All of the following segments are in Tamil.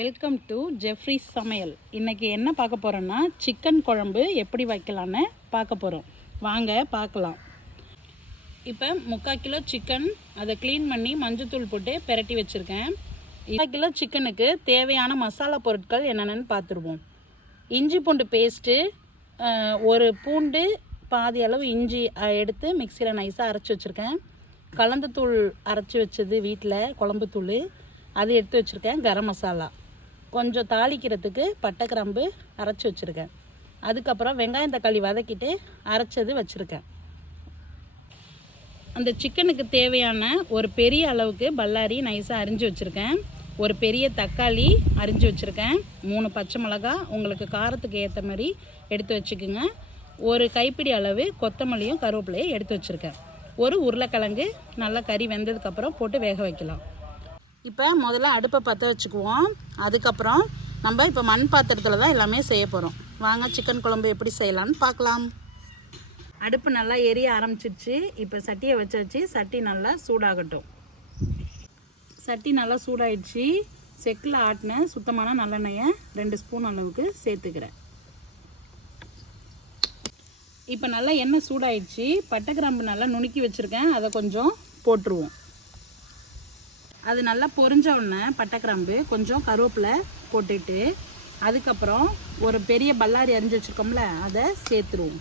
வெல்கம் டு ஜெஃப்ரிஸ் சமையல். இன்றைக்கி என்ன பார்க்க போகிறோன்னா சிக்கன் குழம்பு எப்படி வைக்கலான்னு பார்க்க போகிறோம். வாங்க பார்க்கலாம். இப்போ 3/4 கிலோ சிக்கன், அதை க்ளீன் பண்ணி மஞ்சத்தூள் போட்டு பிரட்டி வச்சுருக்கேன். 3/4 கிலோ சிக்கனுக்கு தேவையான மசாலா பொருட்கள் என்னென்னு பார்த்துருவோம். இஞ்சி பூண்டு பேஸ்ட்டு, ஒரு பூண்டு பாதி அளவு இஞ்சி எடுத்து மிக்சியில் நைஸாக அரைச்சி வச்சுருக்கேன். கலந்தத்தூள் அரைச்சி வச்சது வீட்டில் குழம்புத்தூள் அது எடுத்து வச்சுருக்கேன். கரம் மசாலா கொஞ்சம் தாளிக்கிறதுக்கு பட்டை கிராம்பு அரைச்சி வச்சுருக்கேன். அதுக்கப்புறம் வெங்காயம் தக்காளி வதக்கிட்டு அரைச்சது வச்சுருக்கேன். அந்த சிக்கனுக்கு தேவையான ஒரு பெரிய அளவுக்கு பல்லாரி நைஸாக அரிஞ்சு வச்சுருக்கேன். ஒரு பெரிய தக்காளி அரிஞ்சு வச்சுருக்கேன். 3 பச்சை மிளகாய் உங்களுக்கு காரத்துக்கு ஏற்ற மாதிரி எடுத்து வச்சுக்கோங்க. ஒரு கைப்பிடி அளவு கொத்தமல்லியும் கருவேப்பிலையும் எடுத்து வச்சுருக்கேன். ஒரு உருளைக்கிழங்கு நல்லா கறி வெந்ததுக்கப்புறம் போட்டு வேக வைக்கலாம். இப்போ முதல்ல அடுப்பை பற்ற வச்சுக்குவோம். அதுக்கப்புறம் நம்ம இப்போ மண் பாத்திரத்தில் தான் எல்லாமே செய்ய போகிறோம். வாங்க சிக்கன் குழம்பு எப்படி செய்யலான்னு பார்க்கலாம். அடுப்பு நல்லா எரிய ஆரம்பிச்சிருச்சு. இப்போ சட்டியை வச்சு சட்டி நல்லா சூடாகட்டும். சட்டி நல்லா சூடாயிடுச்சு. செக்கில் ஆட்டின சுத்தமான நல்லெண்ணெயை 2 ஸ்பூன் அளவுக்கு சேர்த்துக்கிறேன். இப்போ நல்லா எண்ணெய் சூடாயிடுச்சு. பட்டை கிராம்பு நல்லா நுணுக்கி வச்சுருக்கேன், அதை கொஞ்சம் போட்டுருவோம். அது நல்லா பொரிஞ்ச உடனே பட்டை கிராம்பு கொஞ்சம் கருவேப்பிலை போட்டுட்டு அதுக்கப்புறம் ஒரு பெரிய பல்லாரி அரிஞ்சு வச்சுருக்கோம்ல அதை சேர்த்துருவோம்.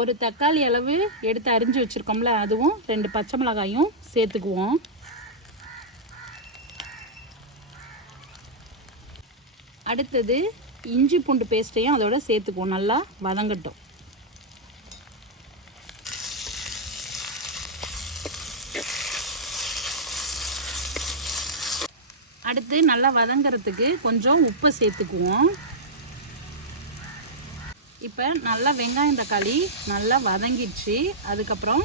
ஒரு தக்காளி அளவு எடுத்து அரிஞ்சு வச்சுருக்கோம்ல அதுவும் 2 பச்சை மிளகாயும் சேர்த்துக்குவோம். அடுத்தது இஞ்சி பூண்டு பேஸ்ட்டையும் அதோட சேர்த்துக்குவோம். நல்லா வதங்கட்டும். அடுத்து நல்லா வதங்கிறதுக்கு கொஞ்சம் உப்பு சேர்த்துக்குவோம். இப்போ நல்லா வெங்காயம் தக்காளி நல்லா வதங்கிடுச்சு. அதுக்கப்புறம்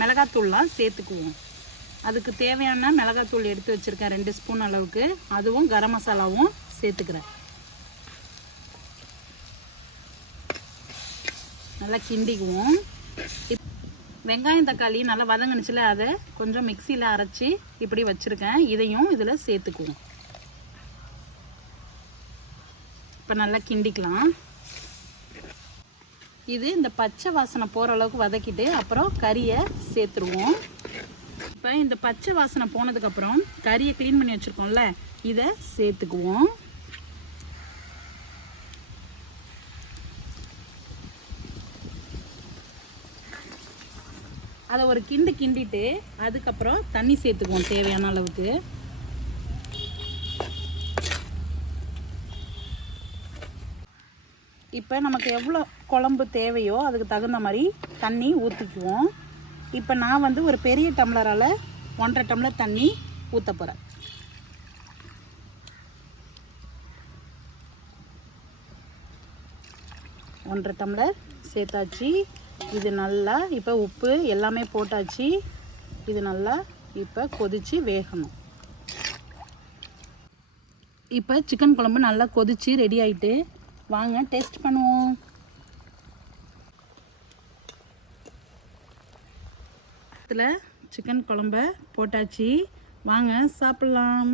மிளகாத்தூள்லாம் சேர்த்துக்குவோம். அதுக்கு தேவையான மிளகாத்தூள் எடுத்து வச்சுருக்கேன் 2 ஸ்பூன் அளவுக்கு. அதுவும் கரம் மசாலாவும் சேர்த்துக்கிறேன். நல்லா கிண்டிக்குவோம். வெங்காயம் தக்காளி நல்லா வதங்கினுச்சுல அதை கொஞ்சம் மிக்சியில் அரைச்சி இப்படி வச்சுருக்கேன். இதையும் இதில் சேர்த்துக்குவோம். இப்போ நல்லா கிண்டிக்கலாம். இது இந்த பச்சை வாசனை போகிற அளவுக்கு வதக்கிட்டு அப்புறம் கறியை சேர்த்துருவோம். இப்போ இந்த பச்சை வாசனை போனதுக்கப்புறம் கறியை க்ளீன் பண்ணி வச்சுருக்கோம்ல இதை சேர்த்துக்குவோம். அதை ஒரு கிண்டிட்டு அதுக்கப்புறம் தண்ணி சேர்த்துக்குவோம் தேவையான அளவுக்கு. இப்போ நமக்கு எவ்வளோ குழம்பு தேவையோ அதுக்கு தகுந்த மாதிரி தண்ணி ஊற்றிக்குவோம். இப்போ நான் வந்து ஒரு பெரிய டம்ளரால் 1.5 டம்ளர் தண்ணி ஊற்ற போகிறேன். ஒன்றரை டம்ளர் சேர்த்தாச்சு. இது நல்லா இப்போ உப்பு எல்லாமே போட்டாச்சு. இது நல்லா இப்போ கொதித்து வேகணும். இப்போ சிக்கன் குழம்பு நல்லா கொதித்து ரெடி ஆகிட்டு வாங்க டேஸ்ட் பண்ணுவோம். இதில் சிக்கன் குழம்ப போட்டாச்சு. வாங்க சாப்பிட்லாம்.